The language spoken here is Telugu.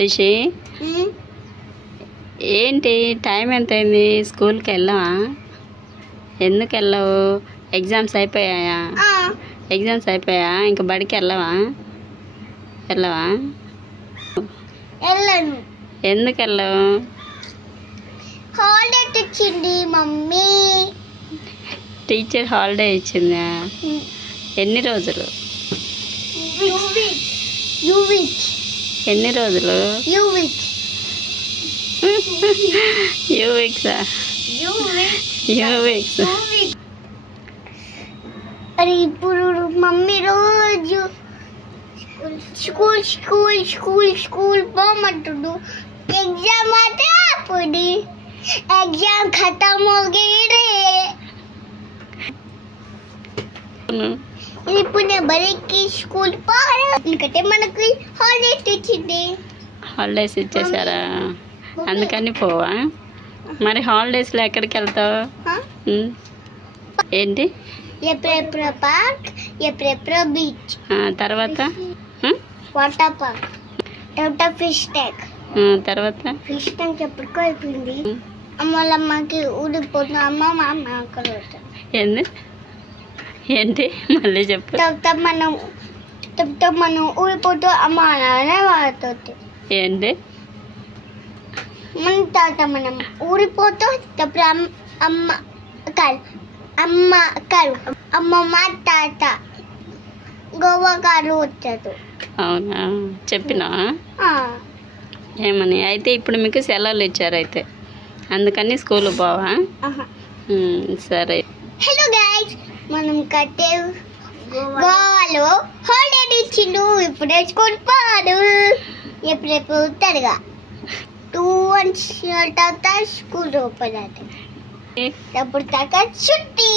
రిషి ఏంటి టైం ఎంత అయింది? స్కూల్కి వెళ్ళావా? ఎందుకు వెళ్ళావు? ఎగ్జామ్స్ అయిపోయాయా? ఇంకా బడికి వెళ్ళవా? ఎందుకు వెళ్ళావు? హాలిడే ఇచ్చింది మమ్మీ. టీచర్ హాలిడే ఇచ్చిందా? ఎన్ని రోజులు? ఎన్ని రోజులు? యూవిక్స్. అరే ఇప్పుడు మమ్మీ రోజు స్కూల్ స్కూల్ స్కూల్ స్కూల్ పోమంటుడు. एग्जाम आते पूरी एग्जाम खत्म हो गई रे. ఇప్పుడు బడికి స్కూల్ పోవాలి ఎందుకంటే మనకి హాలిడేస్ ఇచ్చింది. హాలిడేస్ ఇచ్చేసారా? అందుకని పోవా? మరి హాలిడేస్లో ఎక్కడికి వెళ్తావు? ఏంటి? ఎప్పుడెప్పుడు పార్క్, ఎప్పుడెప్పుడు బీచ్, తర్వాత వాటర్ పార్క్, తర్వాత ఫిష్ ట్యాంక్. తర్వాత ఫిష్ ట్యాంక్ ఎప్పటికో అయిపోయింది. అమ్మకి ఊడిపోతుంది. అమ్మ అక్కడ ఏంటి మళ్ళీ చెప్పు. తర్వాత మనం ఊడిపోతూ అమ్మ అలానే వాడుతుంది. ఏంటి మన తర్వాత మనం ఊడిపోతూ అప్పుడు అమ్మమ్మ తాత గోవా గారు వచ్చారు. అవునా? చెప్పినా ఏమని? అయితే ఇప్పుడు మీకు సెలవులు ఇచ్చారు, అయితే అందుకని స్కూల్ పోవా? సరే. హలో గైస్, మనం కట్టే గోవాలో హాలిడే ఇచ్చిండు. ఇప్పుడే స్కూల్ పోదు. ఎప్పుడెప్పుడు తరగా 2 months తర్వాత స్కూల్ ఓపెన్ అవుతుంది. అప్పుడు దాకా చుట్టి